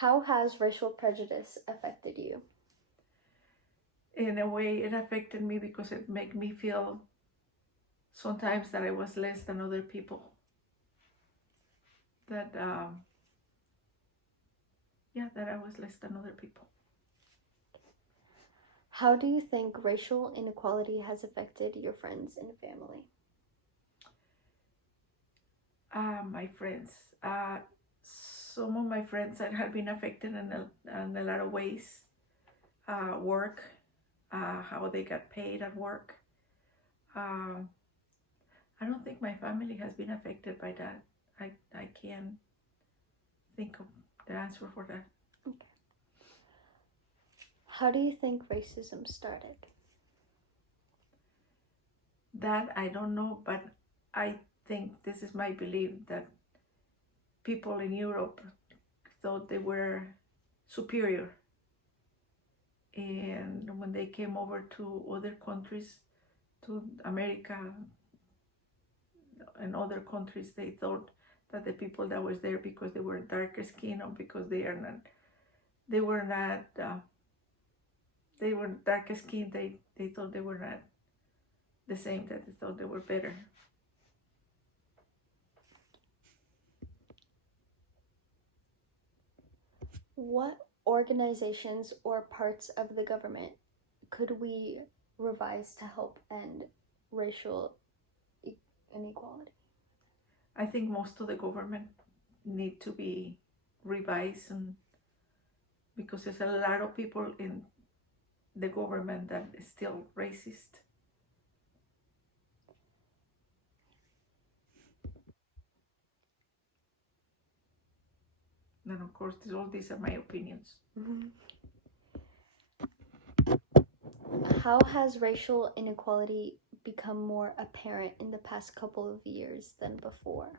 How has racial prejudice affected you? In a way, it affected me because it made me feel sometimes that I was less than other people. That yeah, that I was less than other people. How do you think racial inequality has affected your friends and family? My friends, some of my friends that have been affected in a lot of ways. Work, how they got paid at work. Uh, I don't think my family has been affected by that. I can't think of the answer for that. Okay. How do you think racism started? That I don't know, but I think this is my belief that people in Europe thought they were superior. And when they came over to other countries, to America and other countries, they thought that the people that was there because they were darker skin or because they were not they were darker skin, they thought they were not the same, that they thought they were better. What organizations or parts of the government could we revise to help end racial inequality? I think most of the government need to be revised, and because there's a lot of people in the government that is still racist. And of course, all these are my opinions. Mm-hmm. How has racial inequality become more apparent in the past couple of years than before?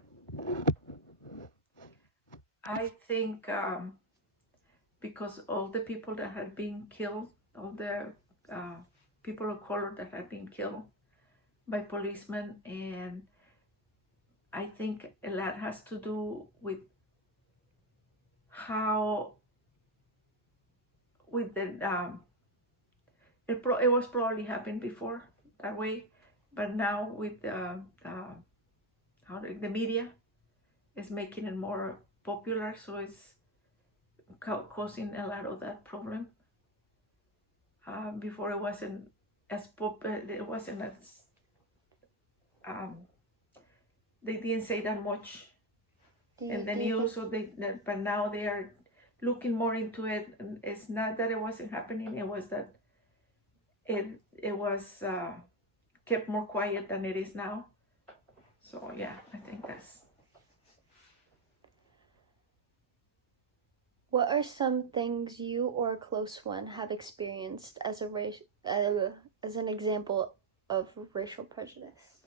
I think because all the people that had been killed, all the uh, people of color that had been killed by policemen, and I think a lot has to do with how, with the it was probably happened before that way, but now with the media is making it more popular, so it's causing a lot of that problem. Before it wasn't as it wasn't as um, they didn't say that much in the news, so but now they are looking more into it. And it's not that it wasn't happening; it was that it it was kept more quiet than it is now. So yeah, I think that's. What are some things you or a close one have experienced as as an example of racial prejudice?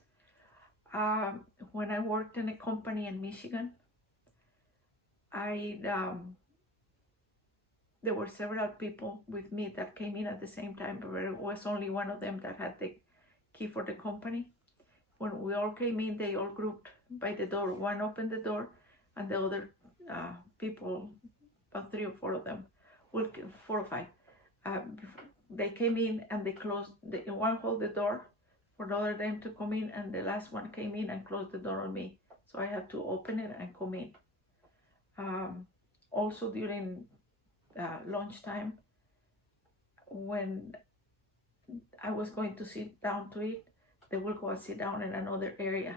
When I worked in a company in Michigan, I there were several people with me that came in at the same time, but it was only one of them that had the key for the company. When we all came in, they all grouped by the door. One opened the door, and the other people, about three or four of them, well, 4 or 5, uh, they came in and they closed. One held the door for the other them to come in, and the last one came in and closed the door on me. So I had to open it and come in. Also during lunchtime, when I was going to sit down to eat, they will go and sit down in another area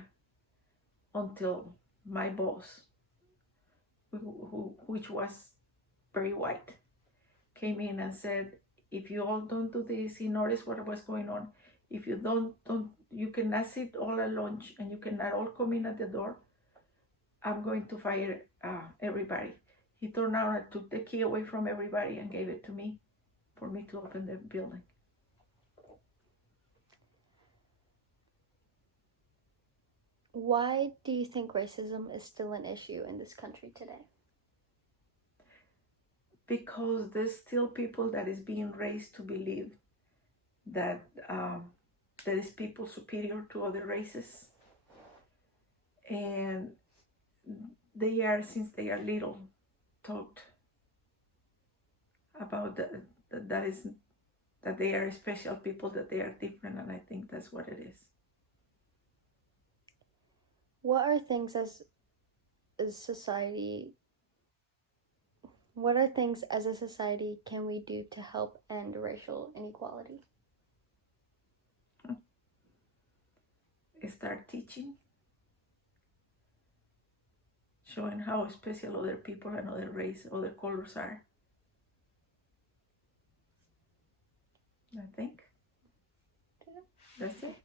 until my boss, which was very white, came in and said, "If you all don't do this," he noticed what was going on. "If you don't, you cannot sit all at lunch, and you cannot all come in at the door. I'm going to fire everybody." He turned around and took the key away from everybody and gave it to me for me to open the building. Why do you think racism is still an issue in this country today? Because there's still people that is being raised to believe that there is people superior to other races, and they are, since they are little, taught about that they are special people, that they are different, and I think that's what it is. What are things society what are things as a society can we do to help end racial inequality? Start teaching, showing how special other people and other race, other colors are. I think that's it.